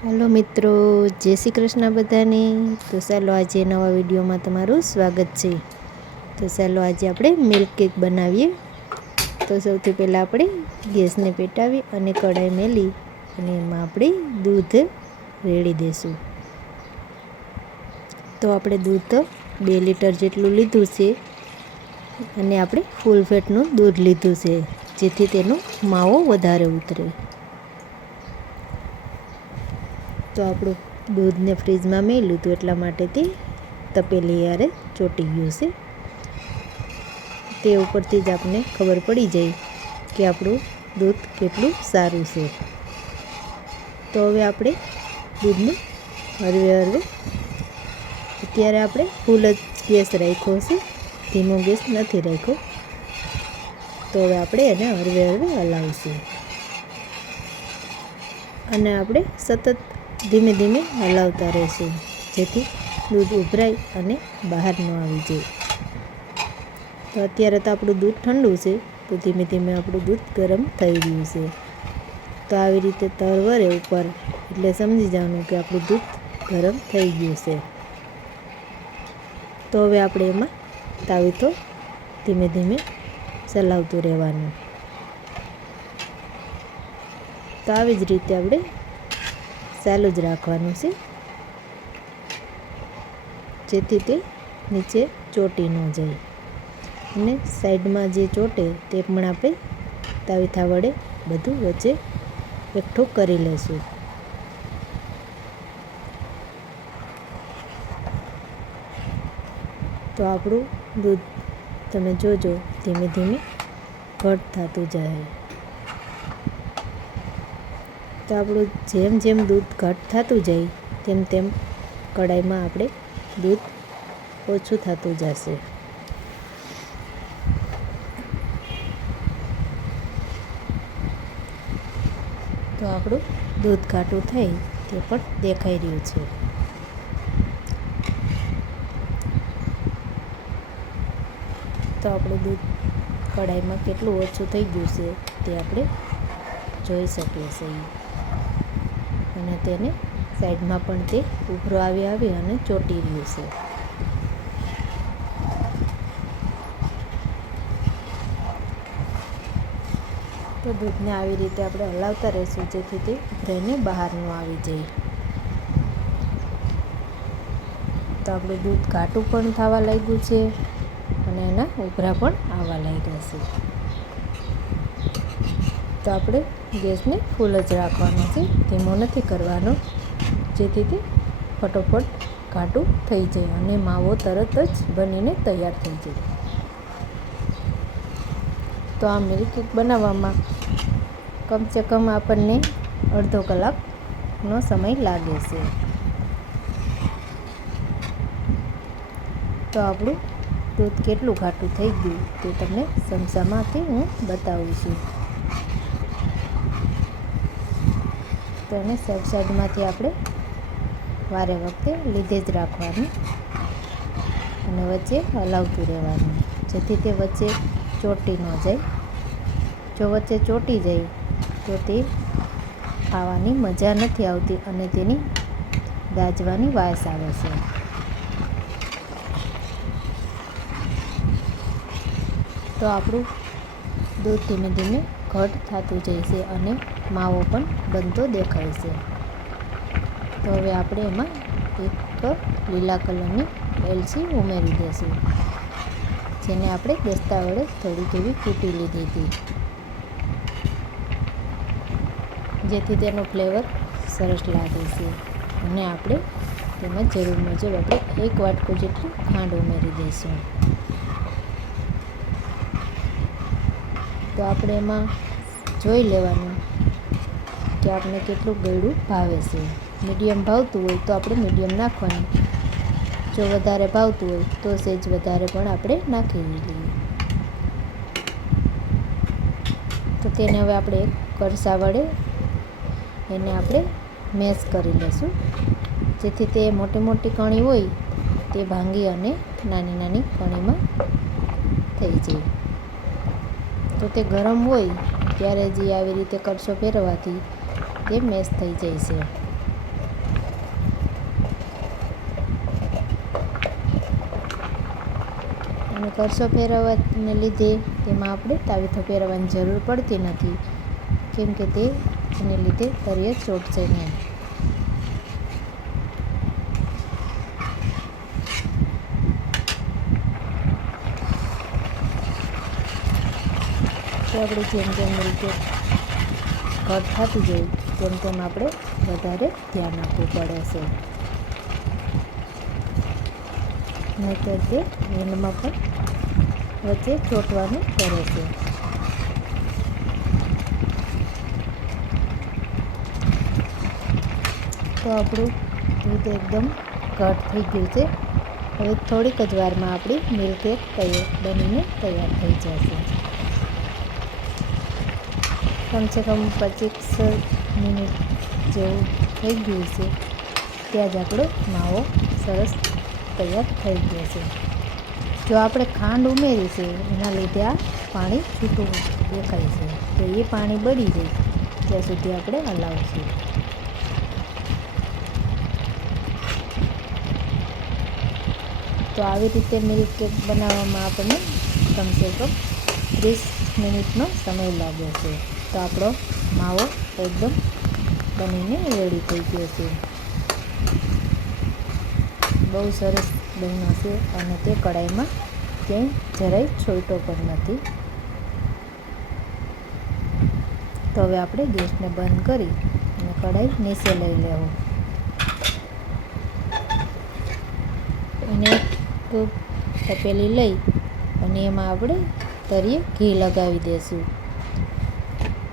હાલો મિત્રો, જય શ્રી કૃષ્ણ બધાને. તો ચાલો આજે નવા વિડીયોમાં તમારું સ્વાગત છે. તો ચાલો આજે આપણે મિલ્ક કેક બનાવીએ. તો સૌથી પહેલાં આપણે ગેસને પેટાવી અને કઢાઈ મેલી અને એમાં આપણે દૂધ રેડી દઈશું તો આપણે દૂધ બે લીટર જેટલું લીધું છે અને આપણે ફૂલ ફેટનું દૂધ લીધું છે, જેથી તેનો માવો વધારે ઉતરે. તો આપણું દૂધને ફ્રીજમાં મેલું હતું એટલા માટે તે તપેલી યારે ચોટી ગયું છે. તે ઉપરથી જ આપણને ખબર પડી જાય કે આપણું દૂધ કેટલું સારું છે. તો હવે આપણે દૂધને હરવે હરવે અત્યારે આપણે ફૂલ જ ગેસ રાખ્યો છે. ધીમો ગેસ નથી રાખ્યો. તો હવે આપણે એને હરવે હરવે હલાવીશું. અને આપણે સતત ધીમે ધીમે હલાવતા રહેશે, જેથી દૂધ ઉભરાય અને બહાર ન આવી જાય. તો અત્યારે તો આપણું દૂધ ઠંડુ છે, તો ધીમે ધીમે આપણું દૂધ ગરમ થઈ રહ્યું છે. તો આવી રીતે તર વરે ઉપર, એટલે સમજી જવાનું કે આપણું દૂધ ગરમ થઈ ગયું છે. તો હવે આપણે એમાં તાવી તો ધીમે ધીમે ચલાવતું રહેવાનું. તો આવી જ રીતે આપણે ચાલુ જ રાખવાનું છે. જેથી તે નીચે ચોટી ન જાય. અને સાઈડમાં જે ચોટે તે પણ આપણે તાવીથા વડે બધું વચ્ચે એકઠું કરી લઈશું તો આપણું દૂધ તમે જોજો ધીમે ધીમે ઘટ થતું જાય. તો આપણું જેમ જેમ દૂધ ઘટ થતું જાય, તેમ તેમ કઢાઈમાં આપણે દૂધ ઓછું થતું જશે. તો આપણું દૂધ ઘાટું થઈ, તે પણ દેખાઈ રહ્યું છે. તો આપણું દૂધ કઢાઈમાં કેટલું ઓછું થઈ ગયું છે, તે આપણે જોઈ શકીએ છીએ. અને તેને સાઈડમાં પણ તે ઉભરો આવી આવી અને ચોટી રહ્યું છે. તો દૂધને આવી રીતે આપણે હલાવતા રહીશું, જેથી તે ઉભરાઈને બહાર ન આવી જાય. તો આપણું દૂધ ઘાટું પણ થવા લાગ્યું છે અને એના ઉભરા પણ આવવા લાગ્યા છે. તો આપણે ગેસને ફૂલ જ રાખવાનો છે. ધીમો નથી કરવાનો. જેથી તે ફટોફટ ઘાટું થઈ જાય અને માવો તરત જ બનીને તૈયાર થઈ જાય. તો આ મિલ્ક કેક બનાવવામાં કમસે કમ આપણને અડધો કલાકનો સમય લાગે છે. તો આપણું દૂધ કેટલું ઘાટું થઈ ગયું તે તમને સમસામાંથી હું બતાવું છું. તો એને સાઈડ સાઈડમાંથી આપણે વારે વખતે લીધે જ રાખવાનું. અને વચ્ચે હલાવતું રહેવાનું. જેથી તે વચ્ચે ચોટી ન જાય. જો વચ્ચે ચોટી જાય, તો તે ખાવાની મજા નથી આવતી અને તેની દાજવાની વાસ આવે છે. તો આપણું દૂધ ધીમે ધીમે ઘટ થતું જાય છે અને માવો પણ બનતો દેખાય છે. તો હવે આપણે એમાં એક લીલા કલરની એલચી ઉમેરી દઈશું જેને આપણે દસ્તા વડે થોડીક એવી કૂટી લીધી હતી. જેથી તેનો ફ્લેવર સરસ લાગે છે અને આપણે તેમાં જરૂર મુજબ આપણે એક વાટકો જેટલી ખાંડ ઉમેરી દઈશું. તો આપણે એમાં જોઈ લેવાનું કે આપણે કેટલું ગળ્યું ભાવે છે. મીડિયમ ભાવતું હોય તો આપણે મીડિયમ નાખવાનું. જો વધારે ભાવતું હોય તો સેજ વધારે પણ આપણે નાખી લઈએ તો તેને હવે આપણે કરસા વડે એને આપણે મેશ કરી લઈશું જેથી તે મોટી મોટી કણી હોય તે ભાંગી અને નાની નાની કણીમાં થઈ જાય. તો તે ગરમ હોય ત્યારે જે આવી રીતે કરશો ફેરવવાથી રીતે મેશ થઈ જાય છે. અને કરશો ફેરવવાને લીધે તેમાં આપણે તાવીથો ફેરવવાની જરૂર પડતી નથી. કેમ કે તે એને લીધે તરીય ચોટશે નહીં. આપણે જેમ જેમ રીતે ઘટ થતી જોઈએ તેમ તેમ આપણે વધારે ધ્યાન આપવું પડે છે. નહીતર તે હેન્ડમાં પણ વચ્ચે ચોંટવાનું કરે છે. તો આપણું દૂધ એકદમ ઘટ થઈ ગયું છે. હવે થોડીક જ વારમાં આપણી મિલ્કકેક તૈયાર બનીને તૈયાર થઈ જશે. કમસે કમ પચીસ મિનિટ જેવું થઈ ગયું છે, ત્યાં જ આપણો માવો સરસ તૈયાર થઈ ગયો છે. જો આપણે ખાંડ ઉમેરી છે, એના લીધે આ પાણી છૂટું દેખાય છે, તો એ પાણી બળી જાય, ત્યાં સુધી આપણે હલાવશું. તો આવી રીતે મિલ્ક કેક બનાવવામાં આપણને કમસે કમ ત્રીસ મિનિટનો સમય લાગે છે. તો આપણો માવો એકદમ બનીને રેડી થઈ ગયો છે. બહુ સરસ બન્યો છે અને તે કઢાઈમાં ક્યાંય જરાય છોટો પણ નથી. તો હવે આપણે ગેસને બંધ કરી અને કઢાઈ નીચે લઈ લેવું. અને તપેલી લઈ અને એમાં આપણે તરીએ ઘી લગાવી દઈશું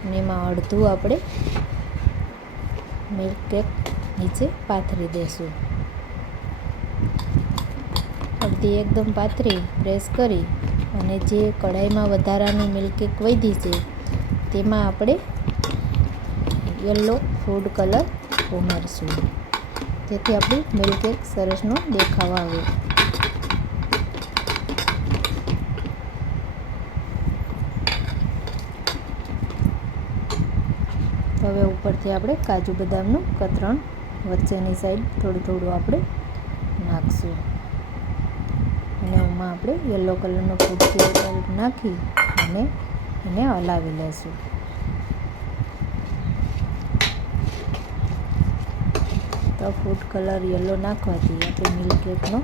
અને એમાં અડધું આપણે મિલ્ક કેક નીચે પાથરી દઈશું અડધી એકદમ પાથરી પ્રેસ કરી અને જે કઢાઈમાં વધારાની મિલ્ક કેક વધી છે, તેમાં આપણે યલો ફૂડ કલર ઉમેરશું. તેથી આપણી મિલ્ક કેક સરસનો દેખાવ આવે. હવે ઉપરથી આપણે કાજુ બદામનું કતરણ વચ્ચેની સાઈડ થોડું થોડું આપણે નાખશું. અને એમાં આપણે યલો કલરનો ફૂડ કલર નાખી અને એને હલાવી લઈશું તો ફૂડ કલર યલો નાખવાથી આપણે મિલ્કકેકનો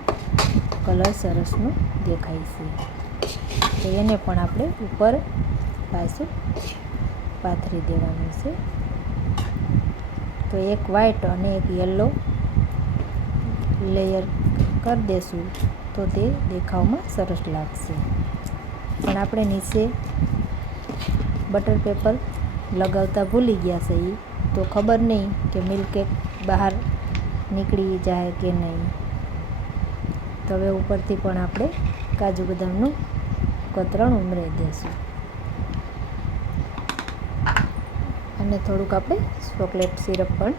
કલર સરસનો દેખાય છે. તો એને પણ આપણે ઉપર પાછું પાથરી દેવાનું છે. તો એક વ્હાઈટ અને એક યલો લેયર કરી દેશું તો તે દેખાવમાં સરસ લાગશે. પણ આપણે નીચે બટર પેપર લગાવતા ભૂલી ગયા છે એ તો ખબર નહીં કે મિલ્ક કેક બહાર નીકળી જાય કે નહીં. તો હવે ઉપરથી પણ આપણે કાજુ બદામનું કતરણ ઉમેરી દઈશું અને થોડુંક આપણે ચોકલેટ સિરપ પણ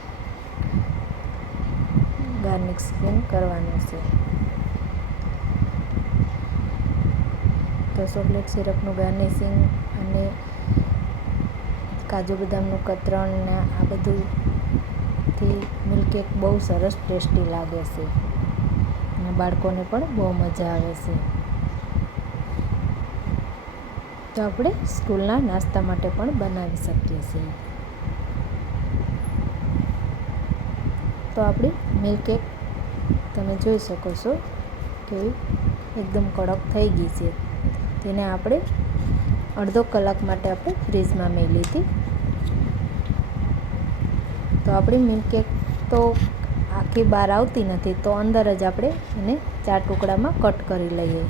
ગાર્નિશિંગ કરવાનું છે. તો ચોકલેટ સિરપનું ગાર્નિશિંગ અને કાજુ બદામનું કતરણ ને આ બધુંથી મિલ્કકેક બહુ સરસ ટેસ્ટી લાગે છે. અને બાળકોને પણ બહુ મજા આવે છે. તો આપણે સ્કૂલના નાસ્તા માટે પણ બનાવી શકીએ છીએ. તો આપણી મિલ્ક કેક તમે જોઈ શકો છો કે એકદમ કડક થઈ ગઈ છે. તેને આપણે અડધો કલાક માટે આપણે ફ્રીજમાં મેલી હતી તો આપણી મિલ્ક કેક તો આખી બહાર આવતી નથી, તો અંદર જ આપણે એને ચાર ટુકડામાં કટ કરી લઈએ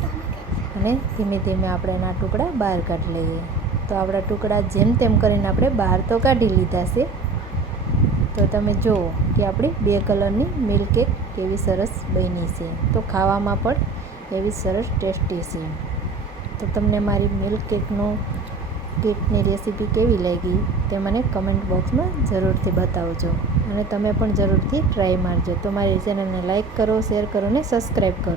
અને ધીમે ધીમે આપણે એના ટુકડા બહાર કાઢી લઈએ. તો આપણા ટુકડા જેમ તેમ કરીને આપણે બહાર તો કાઢી લીધા છે. તો તમે જુઓ કે આપણી બે કલરની મિલ્ક કેક કેવી સરસ બની છે. તો ખાવામાં પણ એવી સરસ ટેસ્ટી છે. તો તમને મારી મિલ્ક કેકનો કેકની રેસીપી કેવી લાગી તે મને કમેન્ટ બોક્સમાં જરૂરથી બતાવજો. અને તમે પણ જરૂરથી ટ્રાય મારજો. તો મારી ચેનલને લાઇક કરો, શેર કરો ને સબસ્ક્રાઈબ કરો.